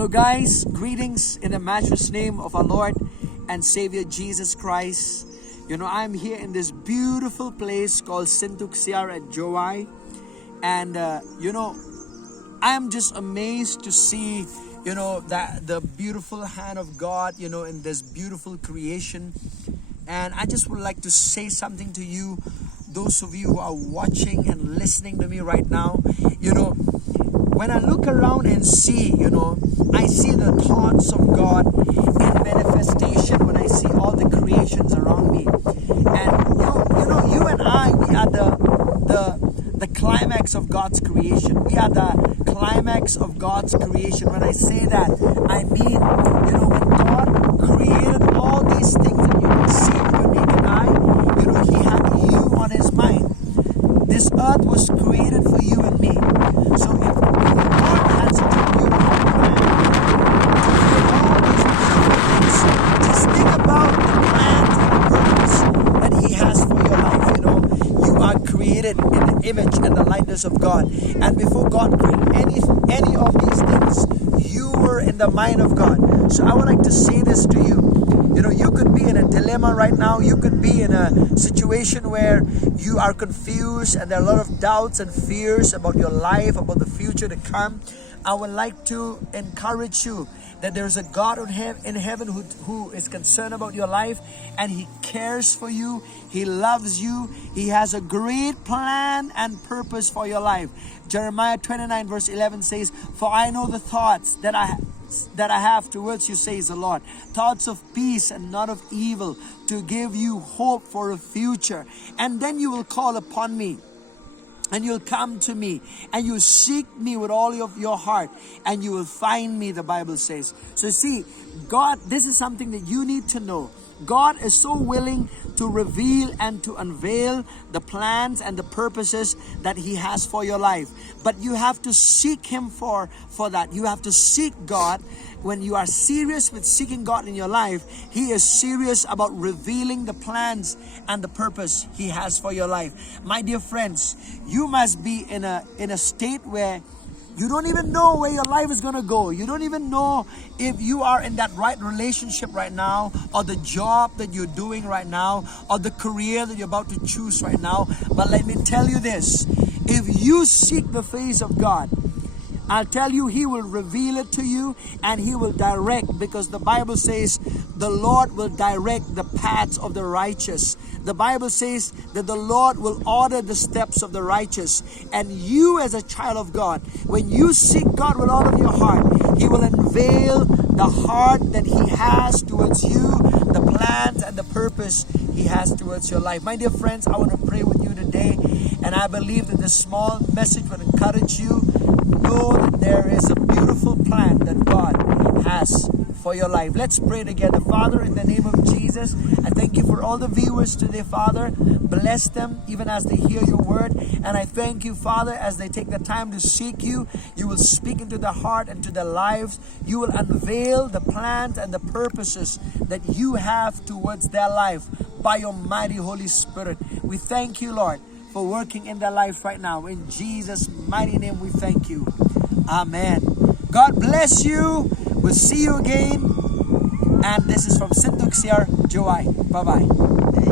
Hello guys, greetings in the matchless name of our Lord and Savior Jesus Christ. I'm here in this beautiful place called Sintuk Siar at Joy. And I'm just amazed to see, that the beautiful hand of God, in this beautiful creation. And I just would like to say something to you, those of you who are watching and listening to me right now. When I look around and see, I see the thoughts of God in manifestation when I see all the creations around me. And you and I, we are the climax of God's creation. We are the climax of God's creation. When I say that, I mean, when God created all these things that you can see with your naked eye, He had you on His mind. This earth was created for you and me. So if God had such a beautiful plan to create all these beautiful things, just think about the plans and the purpose that He has for your life. You are created in the image and the likeness of God. And before God created any of these things, you were in the mind of God. So I would like to say this to you. You could be in a dilemma right now. You could be in a situation where you are confused and there are a lot of doubts and fears about your life, about the future to come. I would like to encourage you that there is a God in heaven who is concerned about your life, and He cares for you. He loves you. He has a great plan and purpose for your life. Jeremiah 29 verse 11 says, "For I know the thoughts that I have towards you, says the Lord, thoughts of peace and not of evil, to give you hope for a future. And then you will call upon me, and you'll come to me, and you'll seek me with all of your heart, and you will find me," the Bible says. So see, God, this is something that you need to know. God is so willing to reveal and to unveil the plans and the purposes that He has for your life. But you have to seek Him for that. You have to seek God. When you are serious with seeking God in your life, He is serious about revealing the plans and the purpose He has for your life. My dear friends, you must be in a state where you don't even know where your life is going to go. You don't even know if you are in that right relationship right now, or the job that you're doing right now, or the career that you're about to choose right now. But let me tell you this, if you seek the face of God, I'll tell you, He will reveal it to you, and He will direct, because the Bible says the Lord will direct the paths of the righteous. The Bible says that the Lord will order the steps of the righteous. And you, as a child of God, when you seek God with all of your heart, He will unveil the heart that He has towards you, the plans and the purpose He has towards your life. My dear friends, I want to pray with you today, and I believe that this small message will encourage you. Know that there is a beautiful plan that God has for your life. Let's pray together. Father, in the name of Jesus, I thank You for all the viewers today, Father. Bless them even as they hear Your word. And I thank You, Father, as they take the time to seek You, You will speak into their heart and to their lives. You will unveil the plans and the purposes that You have towards their life by Your mighty Holy Spirit. We thank You, Lord, for working in their life right now. In Jesus' mighty name we thank You. Amen. God bless you. We'll see you again. And this is from Sintuk Siar, Joy. Bye-bye.